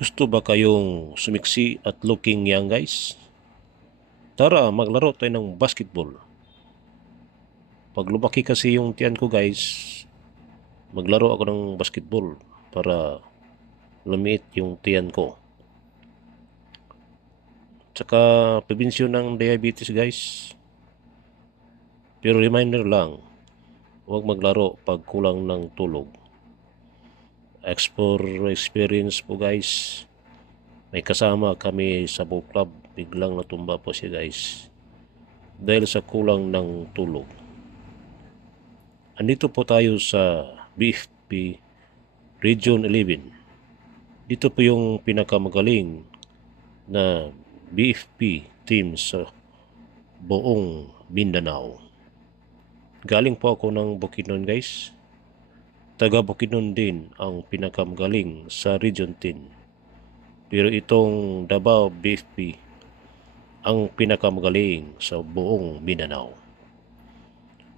Gusto ba kayong sumiksi at looking young, guys? Tara, maglaro tayo ng basketball. Pag lumaki kasi yung tiyan ko, guys, maglaro ako ng basketball para lumiit yung tiyan ko. Tsaka prevensyon ng diabetes, guys. Pero reminder lang, huwag maglaro pag kulang ng tulog. Experience po, guys. May kasama kami sa book club, biglang natumba po siya, guys, dahil sa kulang ng tulog. Andito po tayo sa BFP Region 11. Dito po yung pinakamagaling na BFP team sa buong Mindanao. Galing po ako ng Bukidnon, guys. Taga Bukidnon din ang pinakamagaling sa Region 10. Pero itong Davao BFP ang pinakamagaling sa buong Mindanao.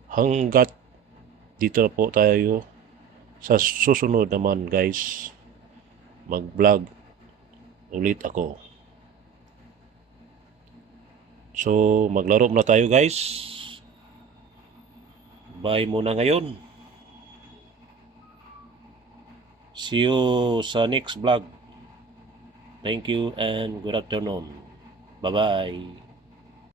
Hanggat dito na po tayo, sa susunod naman, guys, mag-vlog ulit ako. So maglaro na tayo, guys. Bye muna ngayon. See you sa next vlog. Thank you and good afternoon. Bye-bye.